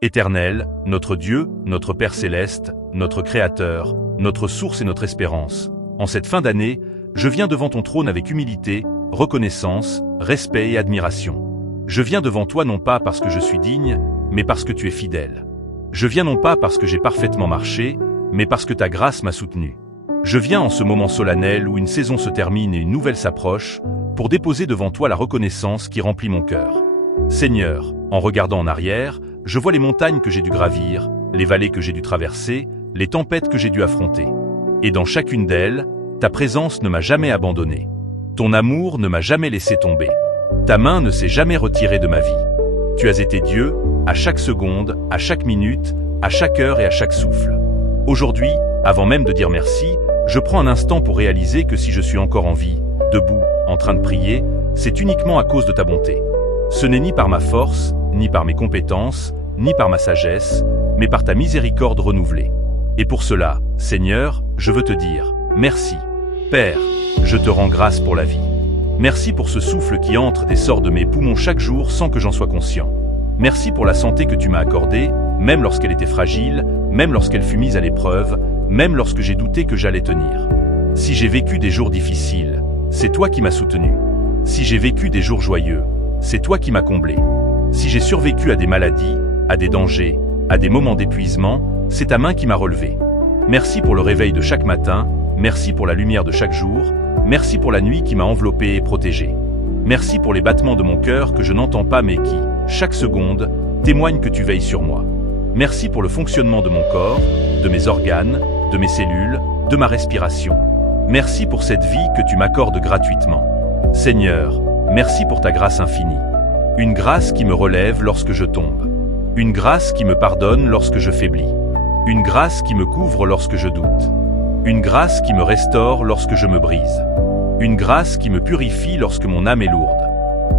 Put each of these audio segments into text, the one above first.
Éternel, notre Dieu, notre Père céleste, notre Créateur, notre source et notre espérance, en cette fin d'année, je viens devant ton trône avec humilité, reconnaissance, respect et admiration. Je viens devant toi non pas parce que je suis digne, mais parce que tu es fidèle. Je viens non pas parce que j'ai parfaitement marché, mais parce que ta grâce m'a soutenu. Je viens en ce moment solennel où une saison se termine et une nouvelle s'approche, pour déposer devant toi la reconnaissance qui remplit mon cœur. Seigneur, en regardant en arrière, je vois les montagnes que j'ai dû gravir, les vallées que j'ai dû traverser, les tempêtes que j'ai dû affronter. Et dans chacune d'elles, ta présence ne m'a jamais abandonné. Ton amour ne m'a jamais laissé tomber. Ta main ne s'est jamais retirée de ma vie. Tu as été Dieu, à chaque seconde, à chaque minute, à chaque heure et à chaque souffle. Aujourd'hui, avant même de dire merci, je prends un instant pour réaliser que si je suis encore en vie, debout, en train de prier, c'est uniquement à cause de ta bonté. Ce n'est ni par ma force, ni par mes compétences, ni par ma sagesse, mais par ta miséricorde renouvelée. Et pour cela, Seigneur, je veux te dire, merci. Père, je te rends grâce pour la vie. Merci pour ce souffle qui entre et sort de mes poumons chaque jour sans que j'en sois conscient. Merci pour la santé que tu m'as accordée, même lorsqu'elle était fragile, même lorsqu'elle fut mise à l'épreuve, même lorsque j'ai douté que j'allais tenir. Si j'ai vécu des jours difficiles, c'est toi qui m'as soutenu. Si j'ai vécu des jours joyeux, c'est toi qui m'as comblé. Si j'ai survécu à des maladies, à des dangers, à des moments d'épuisement, c'est ta main qui m'a relevé. Merci pour le réveil de chaque matin, merci pour la lumière de chaque jour, merci pour la nuit qui m'a enveloppé et protégé. Merci pour les battements de mon cœur que je n'entends pas mais qui, chaque seconde, témoignent que tu veilles sur moi. Merci pour le fonctionnement de mon corps, de mes organes, de mes cellules, de ma respiration. Merci pour cette vie que tu m'accordes gratuitement. Seigneur, merci pour ta grâce infinie. Une grâce qui me relève lorsque je tombe. Une grâce qui me pardonne lorsque je faiblis. Une grâce qui me couvre lorsque je doute. Une grâce qui me restaure lorsque je me brise. Une grâce qui me purifie lorsque mon âme est lourde.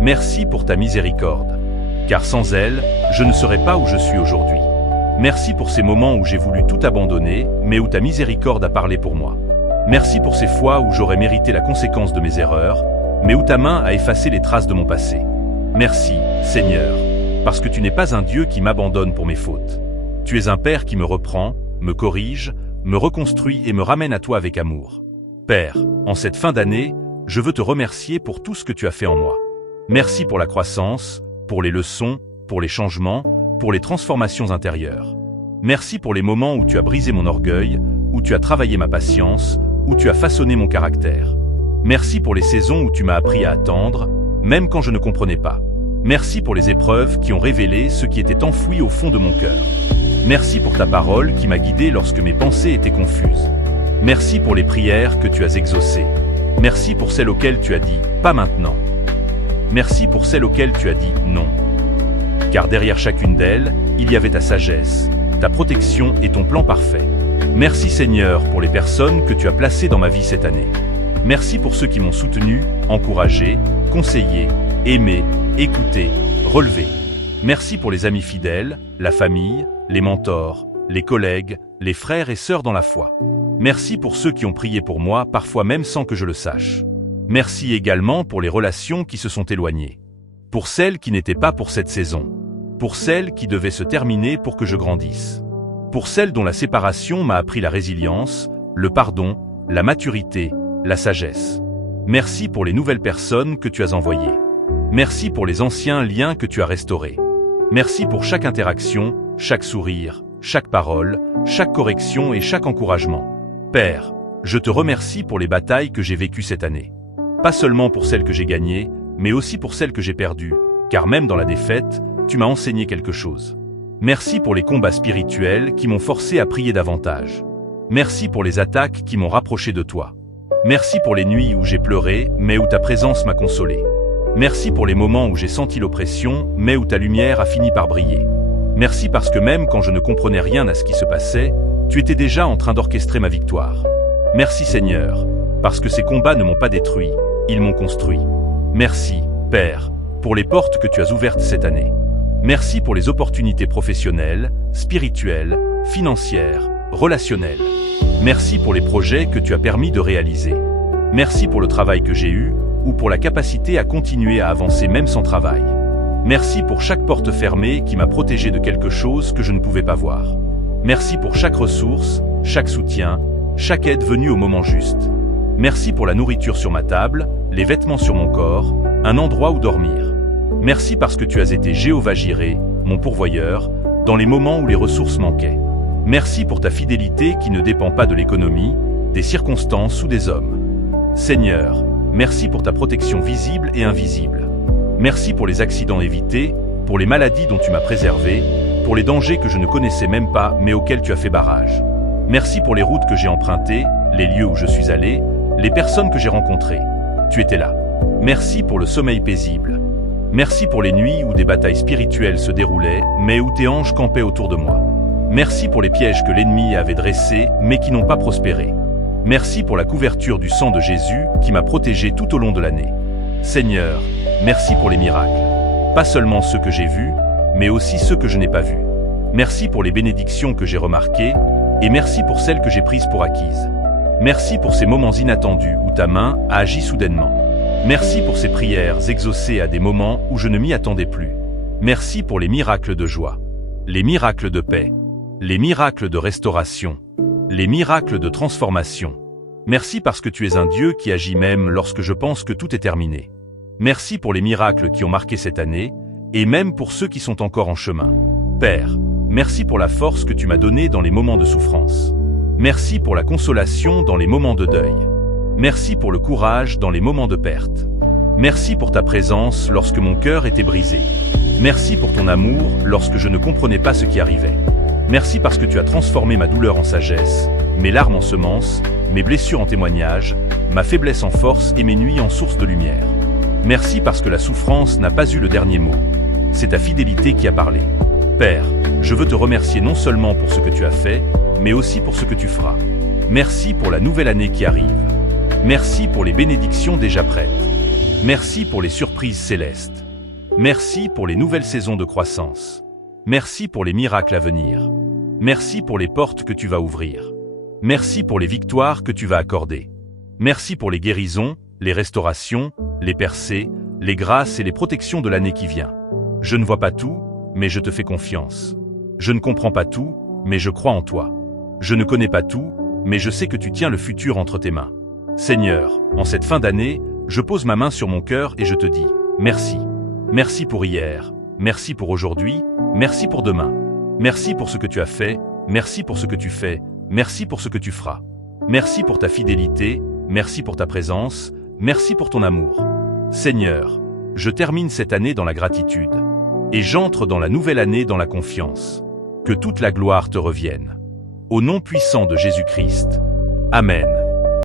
Merci pour ta miséricorde. Car sans elle, je ne serais pas où je suis aujourd'hui. Merci pour ces moments où j'ai voulu tout abandonner, mais où ta miséricorde a parlé pour moi. Merci pour ces fois où j'aurais mérité la conséquence de mes erreurs, mais où ta main a effacé les traces de mon passé. Merci, Seigneur, parce que tu n'es pas un Dieu qui m'abandonne pour mes fautes. Tu es un Père qui me reprend, me corrige, me reconstruit et me ramène à toi avec amour. Père, en cette fin d'année, je veux te remercier pour tout ce que tu as fait en moi. Merci pour la croissance, pour les leçons, pour les changements, pour les transformations intérieures. Merci pour les moments où tu as brisé mon orgueil, où tu as travaillé ma patience, où tu as façonné mon caractère. Merci pour les saisons où tu m'as appris à attendre, même quand je ne comprenais pas. Merci pour les épreuves qui ont révélé ce qui était enfoui au fond de mon cœur. Merci pour ta parole qui m'a guidé lorsque mes pensées étaient confuses. Merci pour les prières que tu as exaucées. Merci pour celles auxquelles tu as dit « pas maintenant ». Merci pour celles auxquelles tu as dit « non ». Car derrière chacune d'elles, il y avait ta sagesse, ta protection et ton plan parfait. Merci Seigneur pour les personnes que tu as placées dans ma vie cette année. Merci pour ceux qui m'ont soutenu, encouragé, conseillé, aimé, écouté, relevé. Merci pour les amis fidèles, la famille, les mentors, les collègues, les frères et sœurs dans la foi. Merci pour ceux qui ont prié pour moi, parfois même sans que je le sache. Merci également pour les relations qui se sont éloignées. Pour celles qui n'étaient pas pour cette saison. Pour celles qui devaient se terminer pour que je grandisse. Pour celles dont la séparation m'a appris la résilience, le pardon, la maturité, la sagesse. Merci pour les nouvelles personnes que tu as envoyées. Merci pour les anciens liens que tu as restaurés. Merci pour chaque interaction, chaque sourire, chaque parole, chaque correction et chaque encouragement. Père, je te remercie pour les batailles que j'ai vécues cette année. Pas seulement pour celles que j'ai gagnées, mais aussi pour celles que j'ai perdues, car même dans la défaite, tu m'as enseigné quelque chose. Merci pour les combats spirituels qui m'ont forcé à prier davantage. Merci pour les attaques qui m'ont rapproché de toi. Merci pour les nuits où j'ai pleuré, mais où ta présence m'a consolé. Merci pour les moments où j'ai senti l'oppression, mais où ta lumière a fini par briller. Merci parce que même quand je ne comprenais rien à ce qui se passait, tu étais déjà en train d'orchestrer ma victoire. Merci Seigneur, parce que ces combats ne m'ont pas détruit, ils m'ont construit. Merci, Père, pour les portes que tu as ouvertes cette année. Merci pour les opportunités professionnelles, spirituelles, financières, relationnelles. Merci pour les projets que tu as permis de réaliser. Merci pour le travail que j'ai eu, ou pour la capacité à continuer à avancer même sans travail. Merci pour chaque porte fermée qui m'a protégé de quelque chose que je ne pouvais pas voir. Merci pour chaque ressource, chaque soutien, chaque aide venue au moment juste. Merci pour la nourriture sur ma table, les vêtements sur mon corps, un endroit où dormir. Merci parce que tu as été Jéhovah Jireh, mon pourvoyeur, dans les moments où les ressources manquaient. Merci pour ta fidélité qui ne dépend pas de l'économie, des circonstances ou des hommes. Seigneur, merci pour ta protection visible et invisible. Merci pour les accidents évités, pour les maladies dont tu m'as préservé, pour les dangers que je ne connaissais même pas mais auxquels tu as fait barrage. Merci pour les routes que j'ai empruntées, les lieux où je suis allé, les personnes que j'ai rencontrées. Tu étais là. Merci pour le sommeil paisible. Merci pour les nuits où des batailles spirituelles se déroulaient, mais où tes anges campaient autour de moi. Merci pour les pièges que l'ennemi avait dressés, mais qui n'ont pas prospéré. Merci pour la couverture du sang de Jésus qui m'a protégé tout au long de l'année. Seigneur, merci pour les miracles. Pas seulement ceux que j'ai vus, mais aussi ceux que je n'ai pas vus. Merci pour les bénédictions que j'ai remarquées, et merci pour celles que j'ai prises pour acquises. Merci pour ces moments inattendus où ta main a agi soudainement. Merci pour ces prières exaucées à des moments où je ne m'y attendais plus. Merci pour les miracles de joie, les miracles de paix, les miracles de restauration, les miracles de transformation. Merci parce que tu es un Dieu qui agit même lorsque je pense que tout est terminé. Merci pour les miracles qui ont marqué cette année, et même pour ceux qui sont encore en chemin. Père, merci pour la force que tu m'as donnée dans les moments de souffrance. Merci pour la consolation dans les moments de deuil. Merci pour le courage dans les moments de perte. Merci pour ta présence lorsque mon cœur était brisé. Merci pour ton amour lorsque je ne comprenais pas ce qui arrivait. Merci parce que tu as transformé ma douleur en sagesse, mes larmes en semences, mes blessures en témoignages, ma faiblesse en force et mes nuits en source de lumière. Merci parce que la souffrance n'a pas eu le dernier mot. C'est ta fidélité qui a parlé. Père, je veux te remercier non seulement pour ce que tu as fait, mais aussi pour ce que tu feras. Merci pour la nouvelle année qui arrive. Merci pour les bénédictions déjà prêtes. Merci pour les surprises célestes. Merci pour les nouvelles saisons de croissance. Merci pour les miracles à venir. Merci pour les portes que tu vas ouvrir. Merci pour les victoires que tu vas accorder. Merci pour les guérisons, les restaurations, les percées, les grâces et les protections de l'année qui vient. Je ne vois pas tout, mais je te fais confiance. Je ne comprends pas tout, mais je crois en toi. Je ne connais pas tout, mais je sais que tu tiens le futur entre tes mains. Seigneur, en cette fin d'année, je pose ma main sur mon cœur et je te dis, merci. Merci pour hier, merci pour aujourd'hui, merci pour demain. Merci pour ce que tu as fait, merci pour ce que tu fais, merci pour ce que tu feras. Merci pour ta fidélité, merci pour ta présence, merci pour ton amour. Seigneur, je termine cette année dans la gratitude. Et j'entre dans la nouvelle année dans la confiance. Que toute la gloire te revienne. Au nom puissant de Jésus-Christ. Amen.